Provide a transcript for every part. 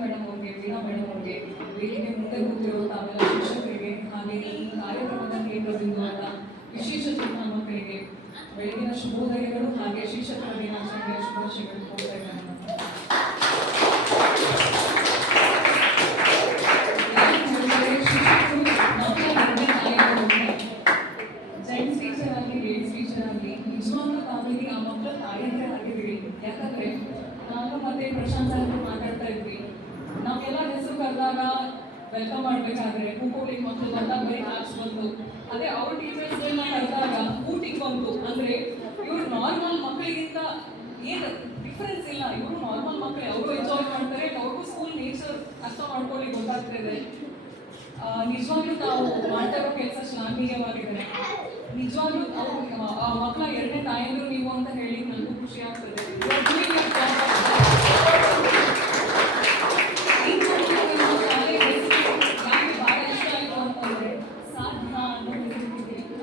Madam ಅವ್ರಿಗೆ, Veena madam ಅವ್ರಿಗೆ, ವೇದಿಕೆ ಮುಂದೆ ಕೂತಿರೋ ತಾವೆಲ್ಲ ಶಿಕ್ಷಕರಿಗೆ, ಹಾಗೆ ಈ ಕಾರ್ಯಕ್ರಮದ ಕೇಂದ್ರಬಿಂದುವಾದ ವಿಶೇಷ ಚೇತನ ಮಕ್ಕಳಿಗೆ ಬೆಳಗಿನ ಶುಭೋದಯಗಳು ಹಾಗೆ ಶಿಕ್ಷಕರ ದಿನಾಚರಣೆಯ ಶುಭಾಶಯಗಳು ಕೊಡ್ತಾ ಇದ್ದಾರೆ. ಜೈನ್ಸ್ ಟೀಚರ್ ಆಗಲಿ, ಲೇಡೀಸ್ ಟೀಚರ್ ಆಗಲಿ, ನಿಜವಾಗ್ಲೂ ತಾವಿಗೆ ಆ ಮಕ್ಕಳ ತಾಯಂದ್ರೆ ಆಗಿದ್ದೀರಿ. ಯಾಕಂದ್ರೆ ನಾನು ಮತ್ತೆ ಪ್ರಶಾಂತ್ ಅವರು ಮಾತಾಡ್ತಾ ಇದ್ವಿ, ನಾವೆಲ್ಲ ಹೆಸರು ಕರೆದಾಗ ವೆಲ್ಕಮ್ ಮಾಡ್ಬೇಕಾದ್ರೆ ಹೂಕೋಲಿಗೆ ಮಕ್ಕಳು ಬಂದಾಗ ಬರೀ ಕ್ಲಾಸ್ ಬಂತು, ಅದೇ ಅವ್ರ ಟೀಚರ್ಸ್ಗಳನ್ನ ಕರೆದಾಗ ಊಟಿಗೆ ಬಂತು. ಅಂದ್ರೆ ಇವ್ರು ನಾರ್ಮಲ್ ಮಕ್ಕಳಿಗಿಂತ ಏನು ಡಿಫ್ರೆನ್ಸ್ ಇಲ್ಲ, ಇವರು ನಾರ್ಮಲ್ ಮಕ್ಕಳೇ, ಅವರು ಎಂಜಾಯ್ ಮಾಡ್ತಾರೆ, ಅವ್ರಿಗೂ ಸ್ಕೂಲ್ ನೇಚರ್ ಅರ್ಥ ಮಾಡ್ಕೊಳ್ಳಿ ಗೊತ್ತಾಗ್ತಿದೆ. ನಿಜವಾಗ್ಲೂ ತಾವು ಮಾಡ್ತಾ ಇರೋ ಕೆಲಸ ಶ್ಲಾಘನೀಯವಾಗಿದೆ. ನಿಜವಾಗ್ಲೂ ಆ ಮಕ್ಕಳ ಎರಡನೇ ತಾಯಂದ್ರು ನೀವು ಅಂತ ಹೇಳಿ ನನಗೂ ಖುಷಿ ಆಗ್ತದೆ.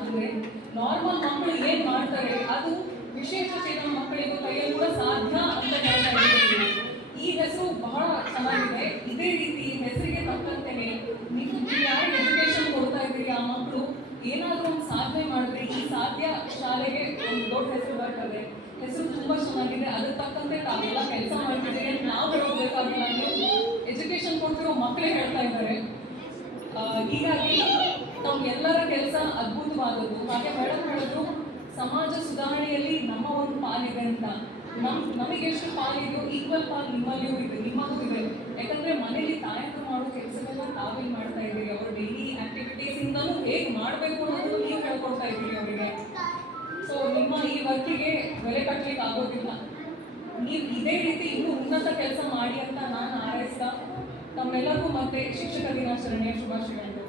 ಅಂದ್ರೆ ನಾರ್ಮಲ್ ಮಕ್ಕಳು ಏನ್ ಮಾಡ್ತಾರೆ ಅದು ವಿಶೇಷ ಚೇತನ ಮಕ್ಕಳಿಗೂ ಕೈಯಲ್ಲಿ ಕೂಡ ಸಾಧ್ಯ ಅಂತ ಹೇಳ್ತಾ ಇದ್ದೀವಿ. ಈ ಹೆಸರು ಬಹಳ ಚೆನ್ನಾಗಿದೆ. ಇದೇ ರೀತಿ ಈ ಹೆಸರಿಗೆ ತಕ್ಕಂತೆನೆ ನೀವು ಯಾರು ಎಜುಕೇಶನ್ ಕೊಡ್ತಾ ಇದ್ದೀರಿ ಆ ಮಕ್ಕಳು ಏನಾದರೂ ಒಂದು ಸಾಧನೆ ಮಾಡಿದ್ರೆ ಈ ಸಾಧ್ಯ ಶಾಲೆಗೆ ಒಂದು ದೊಡ್ಡ ಹೆಸರು ಬರ್ತದೆ. ಹೆಸರು ತುಂಬಾ ಚೆನ್ನಾಗಿದೆ. ಅದಕ್ಕೆ ತಕ್ಕಂತೆ ತಾವೆಲ್ಲ ಕೆಲಸ ಮಾಡ್ತಿದ್ದೀರಿ ಅಂತ ನಾವು ಹೇಳೋಬೇಕಾಗಿಲ್ಲ, ನೀವು ಎಜುಕೇಶನ್ ಕೊಡ್ತಿರೋ ಮಕ್ಕಳೇ ಹೇಳ್ತಾ ಇದ್ದಾರೆ. ಹೀಗಾಗಿ ನಮ್ಗೆಲ್ಲರ ಕೆಲಸ ಅದ್ಭುತವಾದದ್ದು. ಹಾಗೆ ಮೇಡಮ್ ಹೇಳಿದ್ರು ಸಮಾಜ ಸುಧಾರಣೆಯಲ್ಲಿ ನಮ್ಮ ಒಂದು ಪಾಲಿದೆ ಅಂತ. ನಮಗೆ ಎಷ್ಟು ಪಾಲಿದೆಯೋ ಈಕ್ವಲ್ ಪಾಲ್ ನಿಮ್ಮಲ್ಲಿಯೂ ಇದೆ, ನಿಮ್ಮಗೂ ಇದೆ. ಯಾಕಂದ್ರೆ ಮನೇಲಿ ತಾಯಂದ್ರು ಮಾಡೋ ಕೆಲಸಗಳನ್ನ ತಾವೇ ಮಾಡ್ತಾ ಇದ್ದೀರಿ. ಅವ್ರ ಡೈಲಿ ಆಕ್ಟಿವಿಟೀಸ್ ಇಂದನೂ ಹೇಗೆ ಮಾಡಬೇಕು ಅನ್ನೋದು ನೀವು ಹೇಳ್ಕೊಡ್ತಾ ಇದ್ದೀರಿ ಅವರಿಗೆ. ಸೊ ನಿಮ್ಮ ಈ ವರ್ಕಿಗೆ ಬೆಲೆ ಕಟ್ಟಲಿಕ್ಕೆ ಆಗೋದಿಲ್ಲ. ನೀವು ಇದೇ ರೀತಿ ಇನ್ನೂ ಉನ್ನತ ಕೆಲಸ ಮಾಡಿ ಅಂತ ನಾನು ಹಾರೈಸ್ತಾ ತಮ್ಮೆಲ್ಲರಿಗೂ ಮತ್ತೆ ಶಿಕ್ಷಕ ದಿನಾಚರಣೆಯ ಶುಭಾಶಯಗಳು.